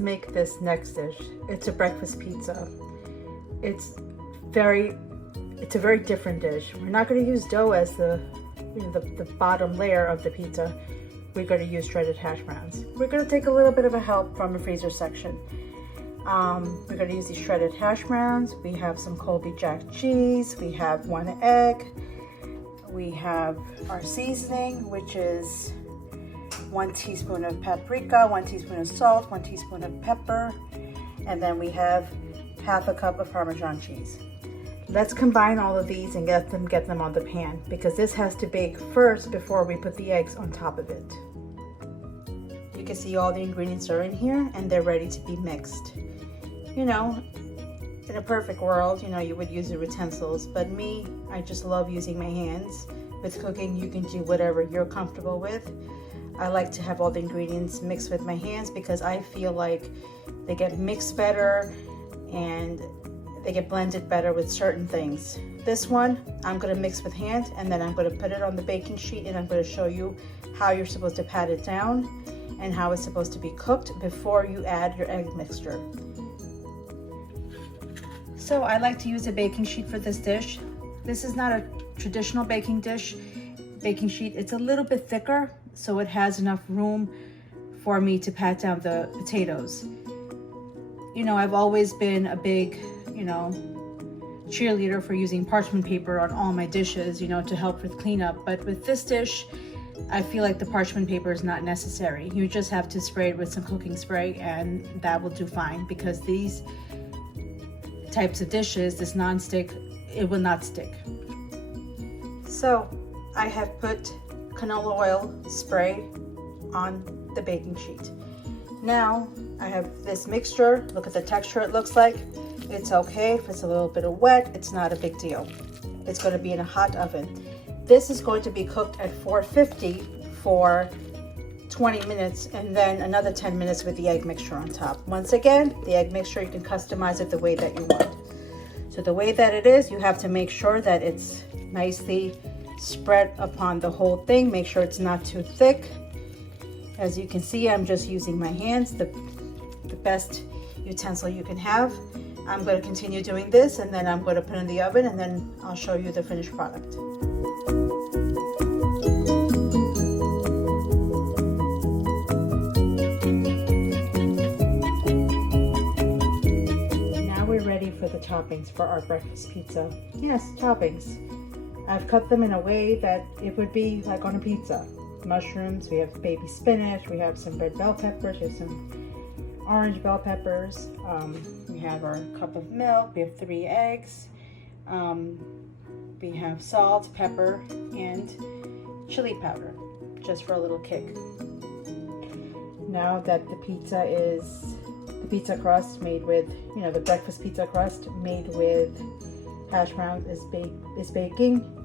let's make this next dish. It's a breakfast pizza. It's a very different dish. We're not going to use dough as the bottom layer of the pizza. We're going to use shredded hash browns. We're going to take a little bit of a help from the freezer section. We're going to use these shredded hash browns. We have some Colby Jack cheese. We have 1 egg. We have our seasoning, which is 1 teaspoon of paprika, 1 teaspoon of salt, 1 teaspoon of pepper, and then we have half a cup of Parmesan cheese. Let's combine all of these and get them on the pan, because this has to bake first before we put the eggs on top of it. You can see all the ingredients are in here and they're ready to be mixed. You know, in a perfect world, you know, you would use the utensils, but me, I just love using my hands. With cooking, you can do whatever you're comfortable with. I like to have all the ingredients mixed with my hands because I feel like they get mixed better and they get blended better with certain things. This one, I'm gonna mix with hand, and then I'm gonna put it on the baking sheet, and I'm gonna show you how you're supposed to pat it down and how it's supposed to be cooked before you add your egg mixture. So I like to use a baking sheet for this dish. This is not a traditional baking sheet. It's a little bit thicker, so it has enough room for me to pat down the potatoes. You know, I've always been a big, cheerleader for using parchment paper on all my dishes, to help with cleanup. But with this dish, I feel like the parchment paper is not necessary. You just have to spray it with some cooking spray and that will do fine, because these types of dishes, this non-stick, it will not stick. So I have put canola oil spray on the baking sheet. Now I have this mixture. Look at the texture it looks like. It's okay if it's a little bit of wet, it's not a big deal. It's going to be in a hot oven. This is going to be cooked at 450 for 20 minutes and then another 10 minutes with the egg mixture on top. Once again, the egg mixture, you can customize it the way that you want. So the way that it is, you have to make sure that it's nicely spread upon the whole thing. Make sure it's not too thick. As you can see, I'm just using my hands, the best utensil you can have. I'm going to continue doing this, and then I'm going to put it in the oven, and then I'll show you the finished product. Now we're ready for the toppings for our breakfast pizza. Yes, toppings. I've cut them in a way that it would be like on a pizza. Mushrooms, we have baby spinach, we have some red bell peppers, we have some orange bell peppers, we have our cup of milk, we have 3 eggs, we have salt, pepper, and chili powder, just for a little kick. Now that the pizza crust made with, the breakfast pizza crust made with hash browns is baking.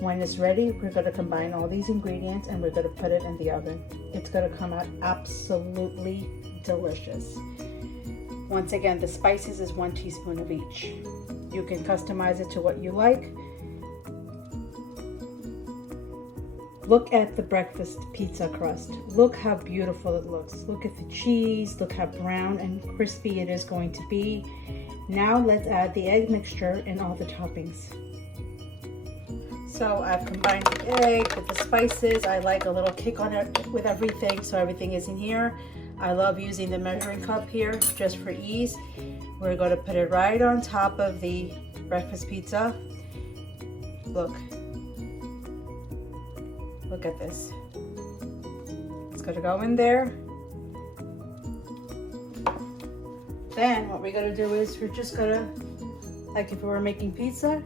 When it's ready, we're going to combine all these ingredients and we're going to put it in the oven. It's going to come out absolutely delicious. Once again, the spices is 1 teaspoon of each. You can customize it to what you like. Look at the breakfast pizza crust. Look how beautiful it looks. Look at the cheese. Look how brown and crispy it is going to be. Now let's add the egg mixture and all the toppings. So I've combined the egg with the spices. I like a little kick on it with everything, so everything is in here. I love using the measuring cup here just for ease. We're going to put it right on top of the breakfast pizza. Look at this. It's going to go in there. Then what we're going to do is we're just going to, like if we were making pizza,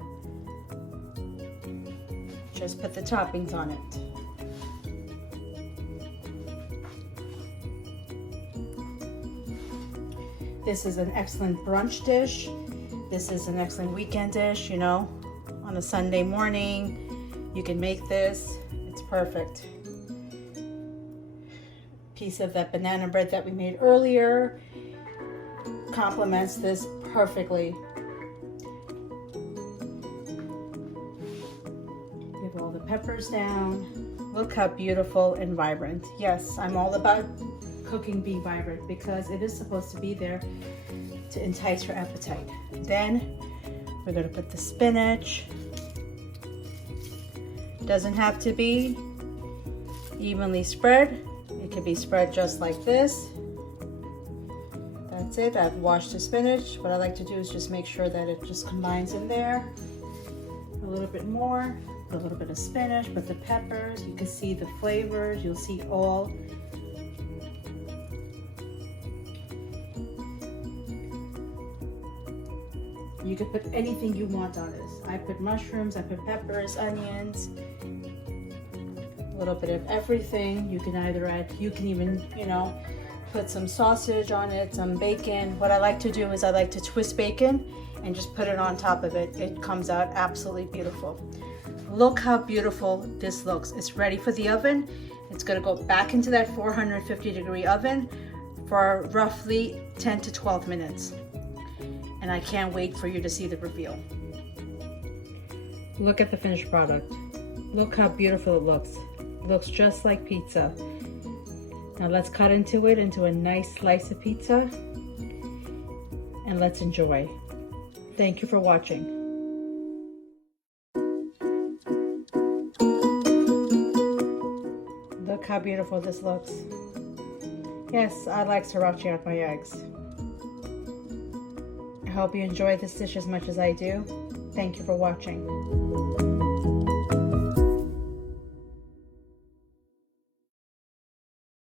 just put the toppings on it. This is an excellent brunch dish. This is an excellent weekend dish, on a Sunday morning. You can make this. It's perfect. Piece of that banana bread that we made earlier complements this perfectly. Give all the peppers down. Look how beautiful and vibrant. Yes, I'm all about cooking be vibrant, because it is supposed to be there to entice your appetite. Then we're gonna put the spinach. Doesn't have to be evenly spread. It could be spread just like this. That's it. I've washed the spinach. What I like to do is just make sure that it just combines in there. A little bit more, a little bit of spinach, with the peppers. You can see the flavors. You'll see all. You can put anything you want on this. I put mushrooms, I put peppers, onions, a little bit of everything. You can either add, you can even, you know, put some sausage on it, some bacon. What I like to do is I like to twist bacon and just put it on top of it. It comes out absolutely beautiful. Look how beautiful this looks. It's ready for the oven. It's gonna go back into that 450-degree oven for roughly 10 to 12 minutes. And I can't wait for you to see the reveal. Look at the finished product. Look how beautiful it looks. It looks just like pizza. Now let's cut into it, into a nice slice of pizza, and let's enjoy. Thank you for watching. Look how beautiful this looks. Yes, I like sriracha on my eggs. I hope you enjoy this dish as much as I do. Thank you for watching.